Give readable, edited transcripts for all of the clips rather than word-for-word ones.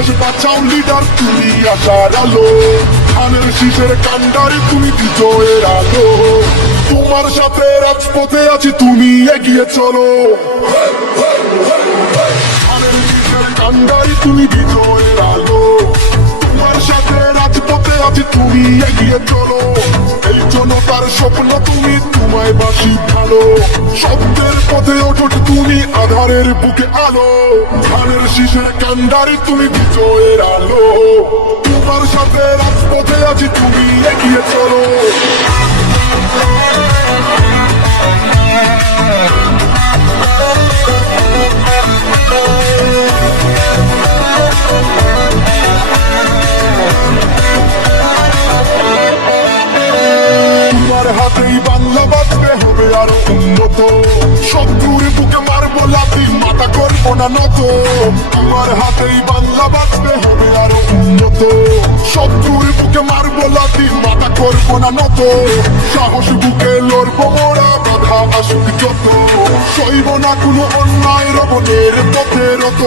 দেশ বাঁচাও লিডার তুমি আশার আলো, ধানের শীষের কান্ডারি তুমি বিজয়ের আলো। তোমার সাথে রাজপথে আছি তুমি এগিয়ে চলো, ধানের শীষের কান্ডারি তুমি বিজয়ের আলো। তোমার সাথে রাজপথে আছি তুমি এগিয়ে চলো, এই জনতার স্বপ্ন তুমি তোমায় বাসি ভালো। শব্দের পথে ওঠো তুমি আধারের বুকে আলো, ধানের শীষের কান্ডারি তুমি বিজয়ের আলো। তোমার সাথে রাজপথে আছি তুমি এগিয়ে চলো। তোমার হাতেই বাংলা বাঁচবে হবে আরো উন্নত, শত্রুর বুকে মারবো লাথি মাথা করবো না নত। তোমার হাতেই বাংলা বাঁচবে হবে আরো উন্নত, শত্রুর বুকে মারবো লাথি মাথা করবো না নত। সাহস বুকে লড়বো মোরা বাধা আসুক যত, সইব না কোনো অন্যায় রবনের পথে রত।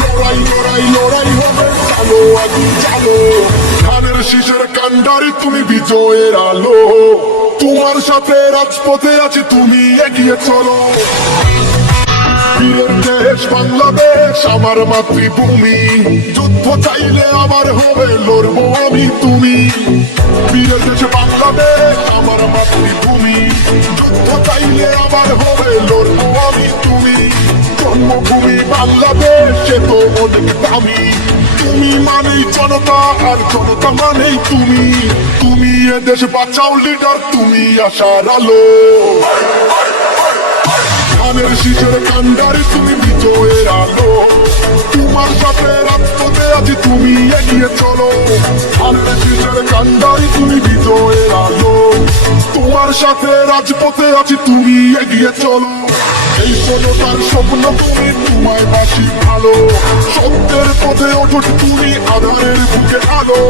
লড়াই লড়াই লড়াই হবে চালো আগুন চালো, ধানের শীষের কান্ডারি তুমি বিজয়ের আলো। তোমার সাথে রাজপথে আছি তুমি এগিয়ে চলো। বীরের দেশ বাংলাদেশ আমার মাতৃভূমি, যুদ্ধ চাইলে আমার হবে লড়বো আমি তুমি। বীরের দেশ বাংলাদেশ আমার মাতৃভূমি, যুদ্ধ চাইলে আমার হবে লড়বো আমি তুমি। জন্মভূমি বাংলাদেশ সে তো অনেক দামি, তুমি মানেই জনতা আর জনতা মানেই তুমি। তুমি এ দেশ বাঁচাও লিডার তুমি আশার আলো, ধানের শীষের কান্ডারি তুমি বিজয়ের আলো। তোমার সাথে রাজপথে আছি তুমি এগিয়ে চলো, ধানের শীষের কান্ডারি তুমি বিজয়ের আলো। তোমার সাথে রাজপথে আছি তুমি এগিয়ে চলো, এই জনতার স্বপ্ন তুমি তোমায় বাসি ভালো। সত্যের পথে ওঠো তুমি আধারের বুকে আলো।